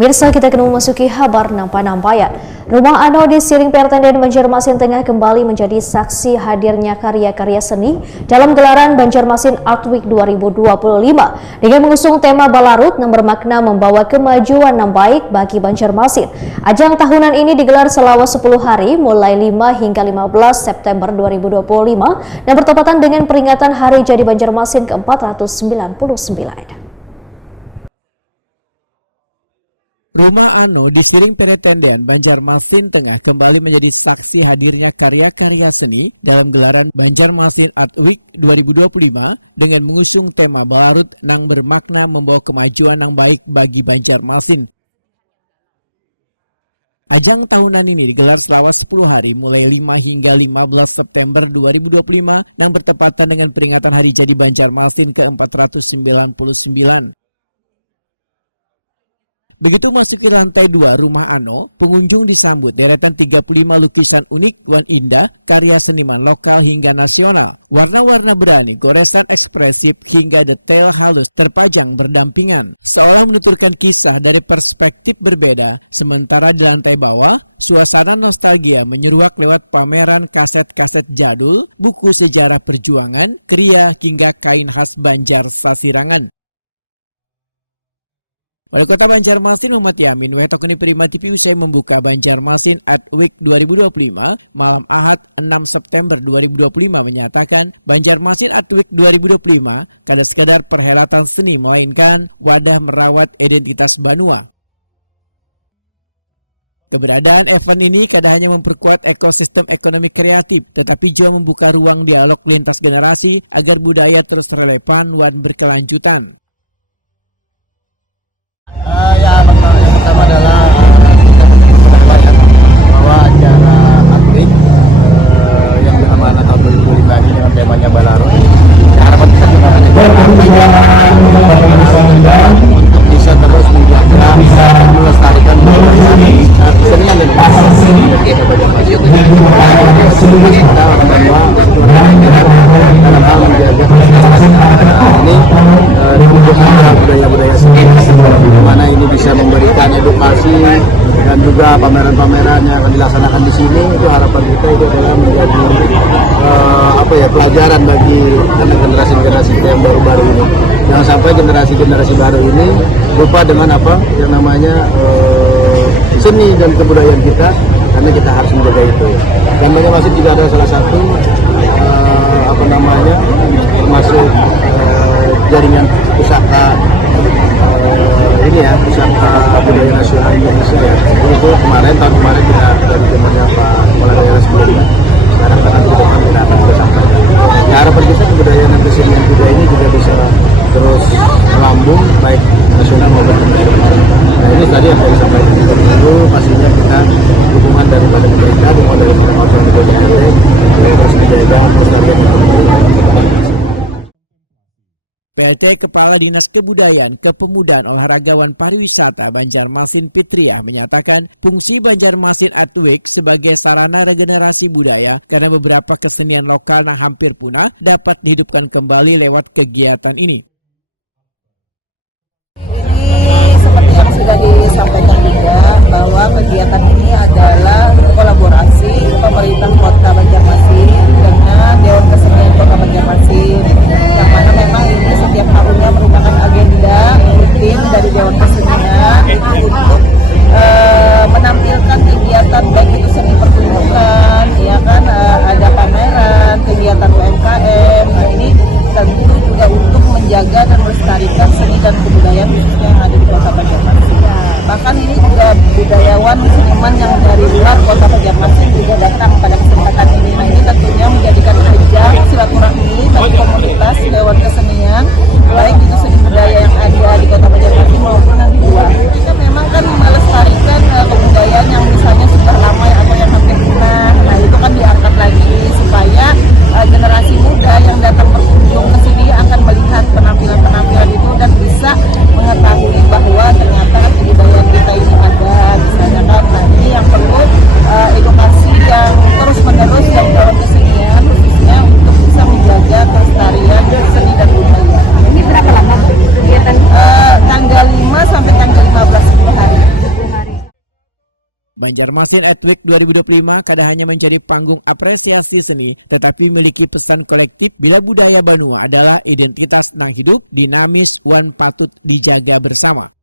Mirsa, kita kena memasuki kabar nampak-nampayan. Rumah Ano di Siring Pertenden Banjarmasin Tengah kembali menjadi saksi hadirnya karya-karya seni dalam gelaran Banjarmasin Art Week 2025 dengan mengusung tema Balarut yang bermakna membawa kemajuan yang baik bagi Banjarmasin. Ajang tahunan ini digelar selama 10 hari mulai 5 hingga 15 September 2025 dan bertepatan dengan peringatan Hari Jadi Banjarmasin ke-499. Rumah Ano di Siring Pertenden Banjarmasin Tengah kembali menjadi saksi hadirnya karya-karya seni dalam gelaran Banjarmasin Art Week 2025 dengan mengusung tema Balarut yang bermakna membawa kemajuan yang baik bagi Banjarmasin. Ajang tahunan ini digelar selama 10 hari mulai 5 hingga 15 September 2025 yang bertepatan dengan peringatan Hari Jadi Banjarmasin ke-499. Begitu masuki lantai 2 rumah Ano, pengunjung disambut deretan 35 lukisan unik wan indah karya seniman lokal hingga nasional. Warna-warna berani, goresan ekspresif hingga detail halus terpajang berdampingan. Seolah menuturkan kisah dari perspektif berbeda, sementara di lantai bawah, suasana nostalgia menyeruak lewat pameran kaset-kaset jadul, buku sejarah perjuangan, kriya hingga kain khas Banjar Sasirangan. Wali Kota Banjarmasin Muhammad Yamin Wetokeni Prima TV usai membuka Banjarmasin Art Week 2025 malam Ahad 6 September 2025 menyatakan Banjarmasin Art Week 2025 kada sekadar perhelatan seni melainkan wadah merawat identitas Banua. Keberadaan event ini kada hanya memperkuat ekosistem ekonomi kreatif, tetapi juga membuka ruang dialog lintas generasi agar budaya terus relevan dan berkelanjutan. Yang pertama adalah kita berpendapat bahwa acara Art Week yang bernama tahun 2025 ini dengan temanya Balarut. Harapan kita untuk bisa terus menjaga, bisa melestarikan kesenian dan kesenian budaya-budaya seni, mana ini bisa memberikan edukasi dan juga pameran-pameran yang akan dilaksanakan di sini. Itu harapan kita itu adalah menjadi pelajaran bagi anak generasi-generasi yang baru-baru ini. Jangan sampai generasi-generasi baru ini lupa dengan apa yang namanya seni dan kebudayaan kita, karena kita harus menjaga itu. Dan Banjarmasin juga ada salah satu masuk jaringan pusaka pusaka budaya nasional Indonesia ya. Itu tahun kemarin kita temannya Pak Kepala Daerah sebelumnya. Sekarang akan ke depan kita akan juga sampaikan. Ya, harapan kita kebudayaan dan kesenian kita ini juga bisa terus melambung baik nasional maupun internasional. Nah, ini tadi yang saya sampaikan. Tentu pastinya kita dukungan daripada pemerintah, dukungan daripada kawan-kawan di DPRD yang terus menjaga pelestarian dan kebudayaan. PLT Kepala Dinas Kebudayaan, Kepemudaan, Olahragawan Pariwisata Banjarmasin Fitriah menyatakan fungsi Banjarmasin Art Week sebagai sarana regenerasi budaya karena beberapa kesenian lokal yang hampir punah dapat dihidupkan kembali lewat kegiatan ini. Ini seperti yang sudah disampaikan juga bahwa kegiatan ini adalah kolaborasi pemerintah Kota Banjarmasin dengan Dewan Kesenian Kota Banjarmasin, yang mana memang ini setiap tahunnya merupakan agenda rutin dari Dewan Kesenian untuk menampilkan kegiatan baik itu seni pertunjukan, ya kan, ada pameran, kegiatan UMKM. Nah, ini tentu juga untuk menjaga Banjarmasin Art Week 2025 kada hanya menjadi panggung apresiasi seni, tetapi memiliki pesan kolektif bila budaya Banua adalah identitas nang hidup, dinamis, wan patut dijaga bersama.